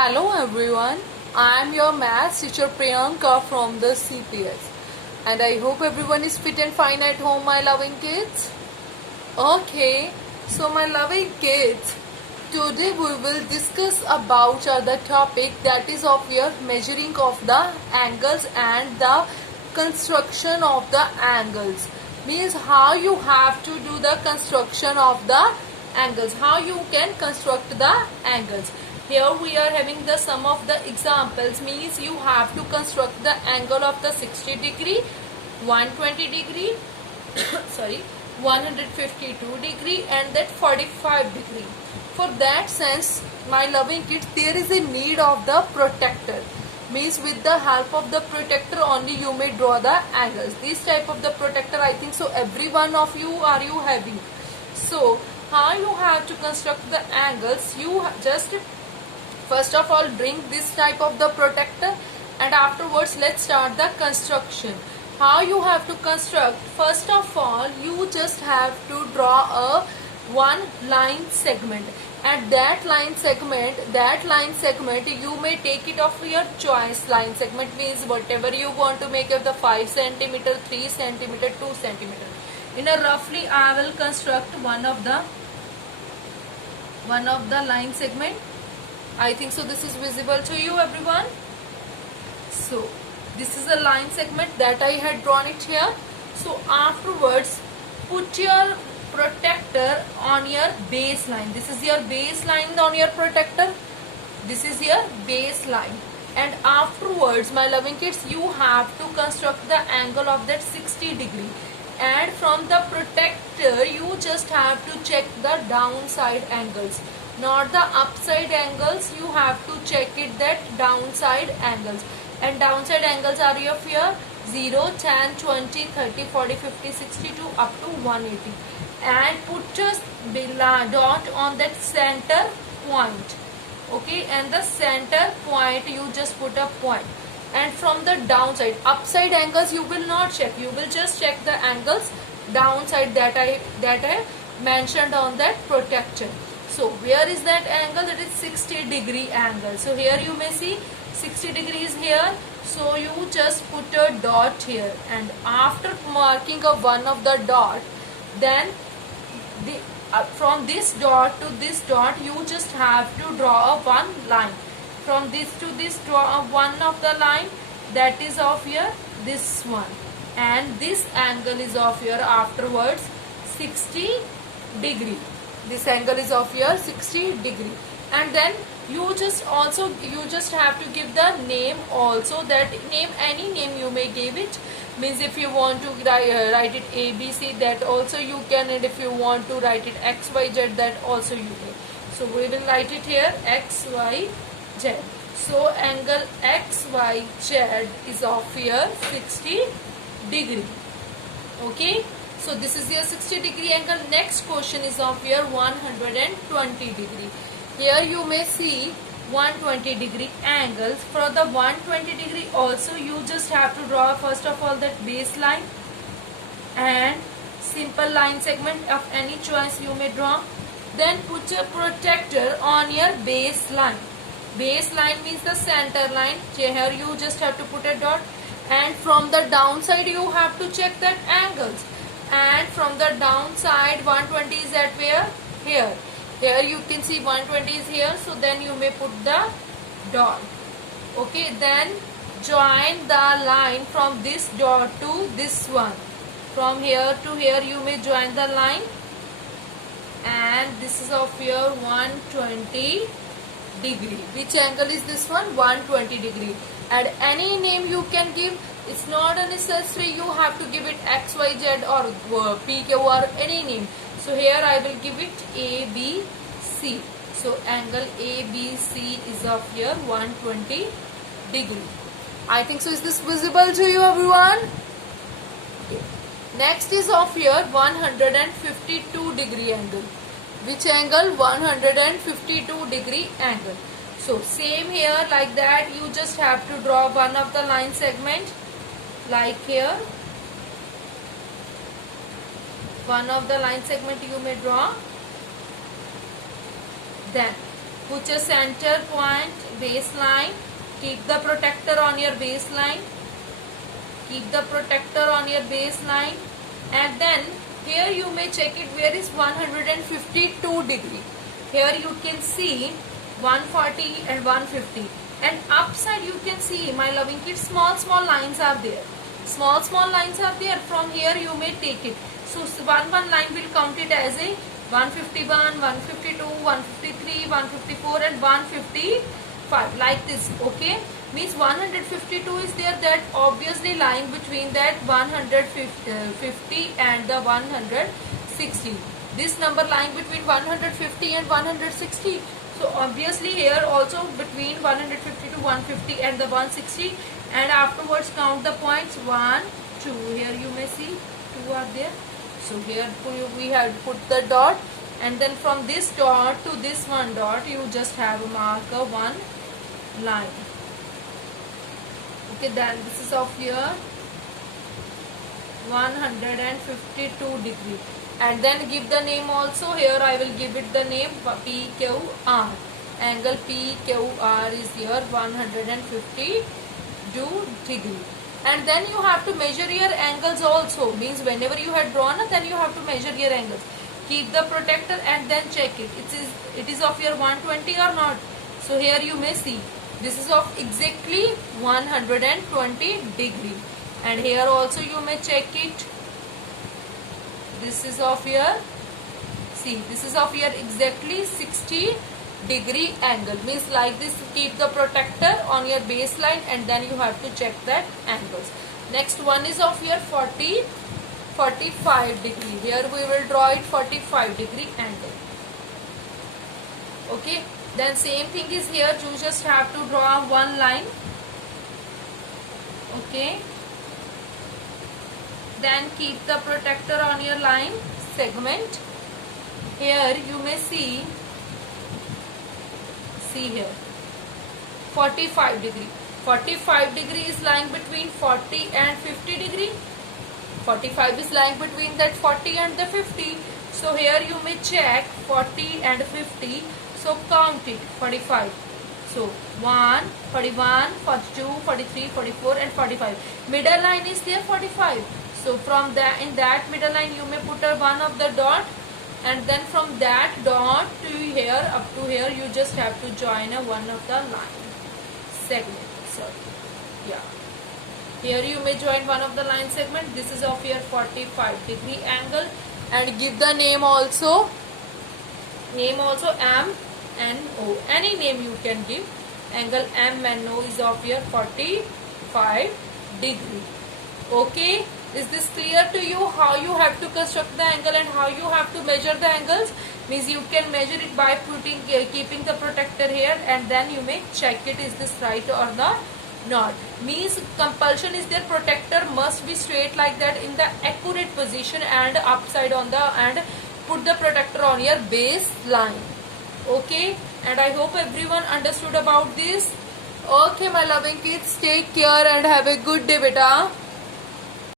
Hello everyone, I am your maths teacher Priyanka from the CPS and I hope everyone is fit and fine at home, my loving kids. Okay, so my loving kids, today we will discuss about the topic that is of your measuring of the angles and the construction of the angles. Means how you have to do the construction of the angles, how you can construct the angles. Here we are having the sum of the examples, means you have to construct the angle of the 60 degree, 120 degree, sorry, 152 degree and that 45 degree. For that sense, my loving kids, there is a need of the protractor. Means with the help of the protractor only you may draw the angles. This type of the protractor, I think so every one of you are you having. So how you have to construct the angles, you just first of all bring this type of the protractor and afterwards let's start the construction. How you have to construct? First of all, you just have to draw a one line segment, and that line segment you may take it of your choice. Line segment means whatever you want to make of the 5 centimeter, 3 centimeter, 2 centimeter. In a roughly I will construct one of the line segment. I think so this is visible to you everyone. So this is a line segment that I had drawn it here. So afterwards put your protractor on your baseline. This is your baseline on your protractor. This is your baseline. And afterwards, my loving kids, you have to construct the angle of that 60 degree. And from the protractor, you just have to check the downside angles, not the upside angles. You have to check it that downside angles. And downside angles are of here 0, 10, 20, 30, 40, 50, 62 up to 180. And put just dot on that center point. Okay, and the center point you just put a point. And from the downside, upside angles you will not check. You will just check the angles downside that I mentioned on that protractor. So where is that angle? That is 60 degree angle. So here you may see 60 degrees here. So you just put a dot here, and after marking a one of the dot, then from this dot to this dot you just have to draw a one line. From this to this, draw a one of the line that is of your this one, and this angle is of your afterwards 60 degree. This angle is of your 60 degree. And then you just have to give the name also. That name, any name you may give it. Means if you want to write it ABC, that also you can, and if you want to write it XYZ, that also you may. So we will write it here XYZ. So angle XYZ is of your 60 degree. Okay. So this is your 60 degree angle. Next question is of your 120 degree. Here you may see 120 degree angles. For the 120 degree also you just have to draw first of all that baseline and simple line segment of any choice you may draw. Then put your protractor on your baseline. Baseline means the center line. Here you just have to put a dot, and from the downside you have to check that angles. And from the downside 120 is at where? Here. Here you can see 120 is here, so then you may put the dot. Okay, then join the line from this dot to this one. From here to here you may join the line, and this is of your 120 degree. Which angle is this one? 120 degree. And any name you can give. It's not necessary you have to give it XYZ or PQ or any name. So here I will give it ABC. So angle ABC is of your 120 degree. I think so. Is this visible to you everyone? Okay. Next is of your 152 degree angle. Which angle? 152 degree angle. So same here, like that you just have to draw one of the line segment. Like here, one of the line segment you may draw. Then Put a center point, baseline. Keep the protector on your baseline. Keep the protector on your baseline. And then here you may check it where is 152 degree. Here you can see 140 and 150. And upside you can see, my loving kids, small lines are there. Small lines are there. From here you may take it. So one line will count it as a 151, 152, 153, 154 and 155 like this. Okay, means 152 is there, that obviously lying between that 150 and the 160. This number lying between 150 and 160. So obviously here also between 150 to 150 and the 160, and afterwards count the points 1, 2. Here you may see 2 are there. So here we have put the dot, and then from this dot to this one dot you just have a marker one line. Okay, then this is of your 152 degree. And then give the name also. Here I will give it the name PQR. Angle PQR is here 152 degree. And then you have to measure your angles also. Means whenever you had drawn, then you have to measure your angles. Keep the protector and then check it. It is of your 120 or not. So here you may see this is of exactly 120 degree. And here also you may check it. This is of your, see, this is of your exactly 60 degree angle. Means like this, keep the protector on your baseline and then you have to check that angles. Next one is of your 45 degree. Here we will draw it 45 degree angle. Okay, then same thing is here. You just have to draw one line. Okay, then keep the protector on your line segment. Here you may see here 45 degree. 45 degree is lying between 40 and 50 degree. 45 is lying between that 40 and the 50. So here you may check 40 and 50. So count it 45. So 1, 41, 42, 43, 44 and 45. Middle line is there 45. So from that, in that middle line you may put a one of the dot, and then from that dot to here up to here you just have to join a one of the line segment. Sorry, yeah. Here you may join one of the line segment. This is of your 45 degree angle, and give the name also. Name also M and O. Any name you can give. Angle M and O is of your 45 degree. Okay. Is this clear to you how you have to construct the angle and how you have to measure the angles? Means you can measure it by keeping the protector here, and then you may check it, is this right or not. Means compulsion is there, protector must be straight like that in the accurate position and upside on the, and put the protector on your base line. Okay, and I hope everyone understood about this. Okay, my loving kids, take care and have a good day, beta.